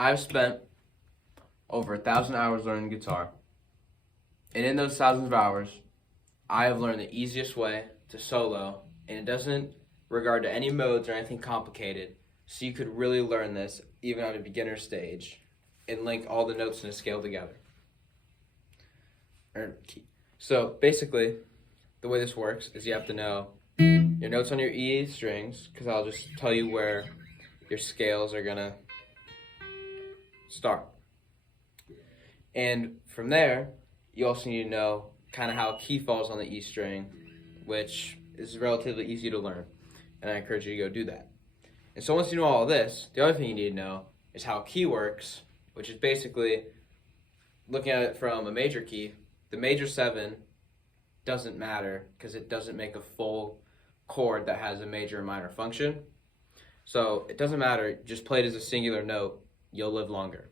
I've spent over 1,000 hours learning guitar. And in those thousands of hours, I have learned the easiest way to solo, and it doesn't regard to any modes or anything complicated, so you could really learn this even on a beginner stage and link all the notes in a scale together. So basically, the way this works is you have to know your notes on your E strings, because I'll just tell you where your scales are gonna start. And from there, you also need to know kind of how a key falls on the E string, which is relatively easy to learn, and I encourage you to go do that. And so once you know all of this, the other thing you need to know is how a key works, which is basically looking at it from a major key. The major 7 doesn't matter because it doesn't make a full chord that has a major and minor function. So it doesn't matter, just play it as a singular note, you'll live longer.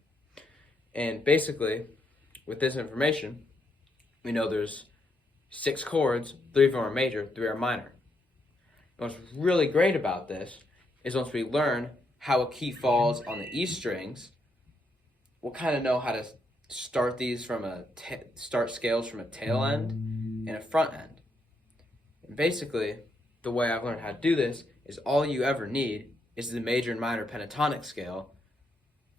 And basically, with this information, we know there's 6 chords, 3 of them are major, 3 are minor. And what's really great about this is once we learn how a key falls on the E strings, we'll kind of know how to start these from start scales from a tail end and a front end. And basically, the way I've learned how to do this is all you ever need is the major and minor pentatonic scale,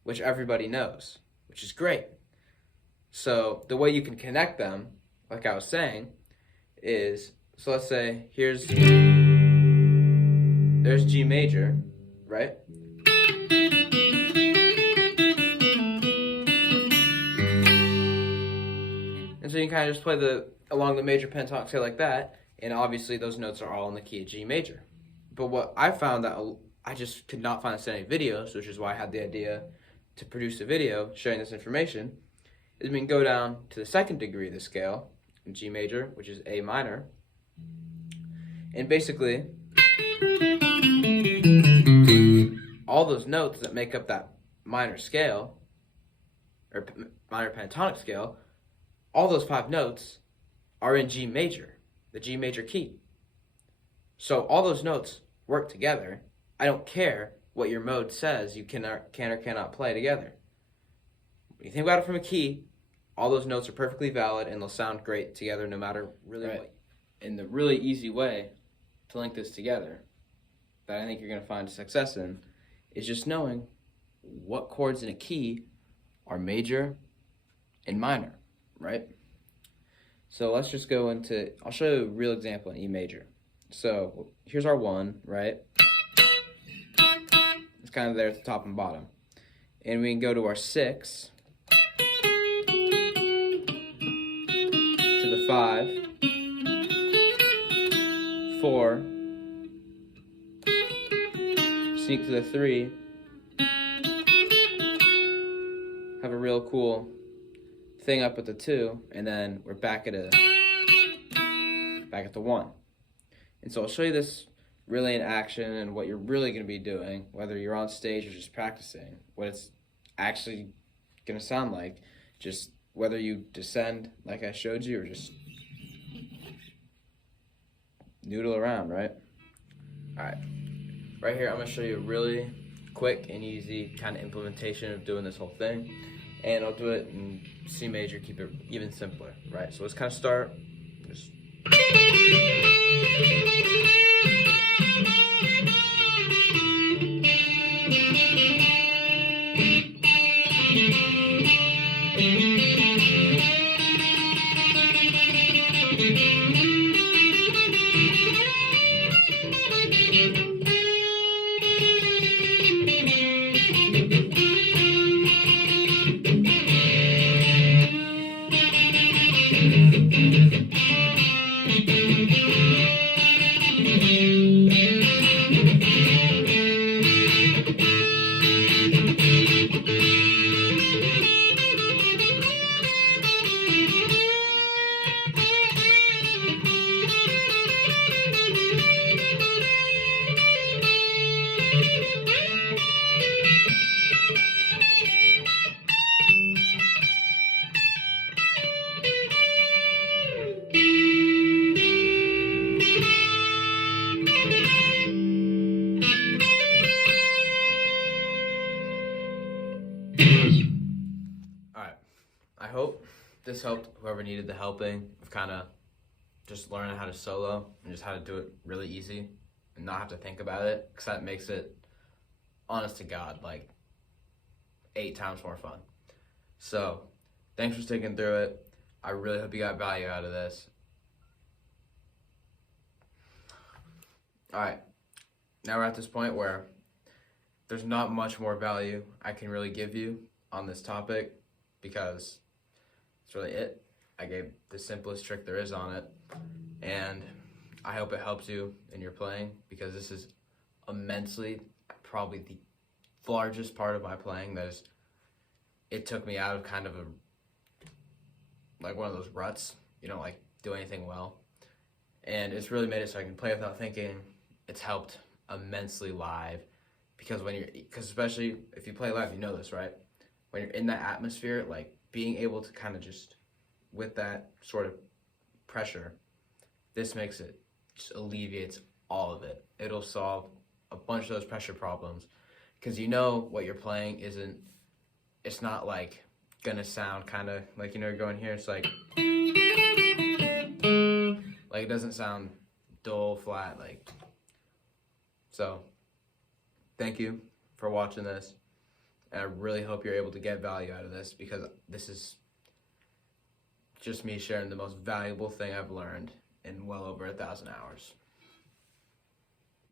which everybody knows, which is great. So the way you can connect them, like I was saying, is, so let's say there's G major, right? And so you can kind of just play along the major pentatonic scale like that, and obviously those notes are all in the key of G major. But what I found that I just could not find this in any videos, which is why I had the idea to produce a video sharing this information, is we can go down to the 2nd degree of the scale, in G major, which is A minor, and basically all those notes that make up that minor scale, or minor pentatonic scale, all those 5 notes are in G major, the G major key. So all those notes work together. I don't care what your mode says you can or cannot play together. When you think about it from a key, all those notes are perfectly valid and they'll sound great together no matter really what. And the really easy way to link this together that I think you're going to find success in is just knowing what chords in a key are major and minor, right? So let's just go into, I'll show you a real example in E major. So here's our 1, right? It's kind of there at the top and bottom. And we can go to our 6, to the 5, 4, sneak to the 3, have a real cool thing up at the 2, and then we're back at the 1. And so I'll show you this really in action and what you're really going to be doing, whether you're on stage or just practicing, what it's actually going to sound like, just whether you descend like I showed you or just noodle around, right? Alright, right here I'm going to show you a really quick and easy kind of implementation of doing this whole thing, and I'll do it in C major, keep it even simpler, right? So let's kind of start, just All right. I hope this helped whoever needed the helping of kind of just learning how to solo and just how to do it really easy and not have to think about it, because that makes it, honest to God, like 8 times more fun. So thanks for sticking through it. I really hope you got value out of this. All right, now we're at this point where there's not much more value I can really give you on this topic, because it's really it. I gave the simplest trick there is on it, and I hope it helps you in your playing, because this is immensely, probably the largest part of my playing it took me out of kind of one of those ruts, like do anything well, and it's really made it so I can play without thinking. It's helped immensely live, because especially if you play live, you know this, right? When you're in that atmosphere, like being able to kind of just, with that sort of pressure, this makes it, just alleviates all of it. It'll solve a bunch of those pressure problems, because what you're playing it's not like gonna sound kind of like, you're going here, it's like it doesn't sound dull, flat, so thank you for watching this, and I really hope you're able to get value out of this, because this is just me sharing the most valuable thing I've learned in well over 1,000 hours.